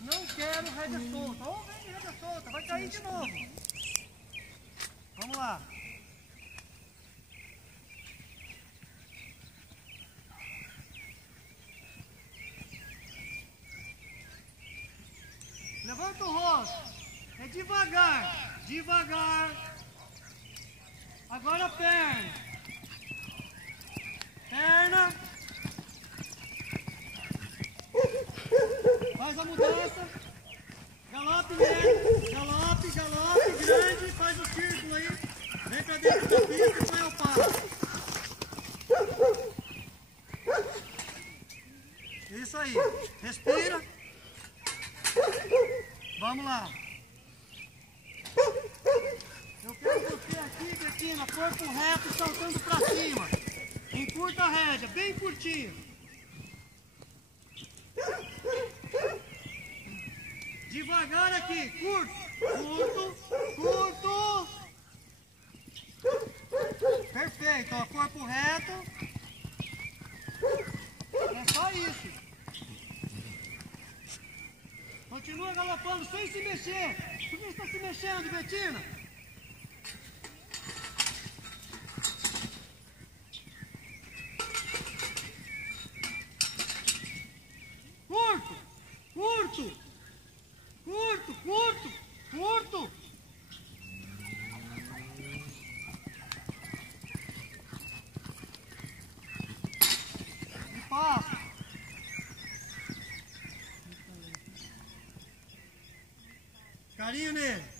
Não quero rédea solta. Ou vem de rédea solta, vai cair de novo. Vamos lá. Levanta o rosto. É devagar. Devagar. Agora a perna. Perna. Faz a mudança. Galope nele. Galope, galope, grande. Faz o círculo aí. Vem pra dentro da pista e põe o passo. Isso aí. Respira. Vamos lá. Eu quero você aqui, Betina, corpo reto, saltando pra cima. Encurta a rédea, bem curtinho. Devagar aqui, curto, curto, curto. Perfeito, ó, corpo reto. É só isso. Continua galopando sem se mexer. Por que está se mexendo, Betina? Curto, curto, curto, curto, curto. E passa. Carinho nele.